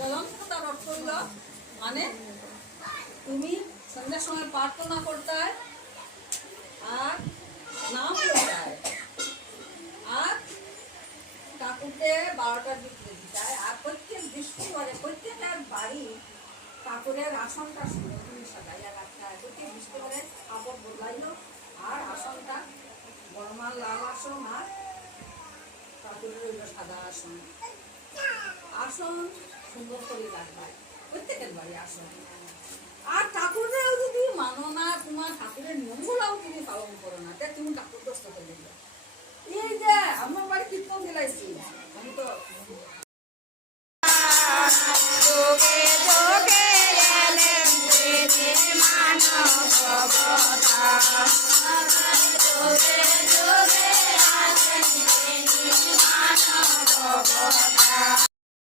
জলঙ্কতার অর্থ হইল মানে তুমি সন্ধ্যার সময় প্রার্থনা করতে আর নাম করতে আর ঠাকুরকে 12টার দিকে দিতে আর প্রত্যেক বৃহস্পতিবারে প্রত্যেকের বাড়ি ঠাকুরের আসনটা সুন্দর করে সাজাইয়া রাখতে হয়। প্রত্যেক বৃহস্পতিবারে কাপড় বদলাইল আর আসনটা বড়মাল লাল আসন আর ঠাকুরের হইল সাদা আসন। আসন সুন্দর করে রাখবে প্রত্যেকের বাড়ি আসন। আর ঠাকুরেও যদি মানো না, তোমার ঠাকুরের নিয়মগুলাও তুমি পালন করো না, তাই তুমি ঠাকুর দোস্ত করে দিলে। এই যে আমার বাড়ি কীর্তন দিলাইছি, আমি তো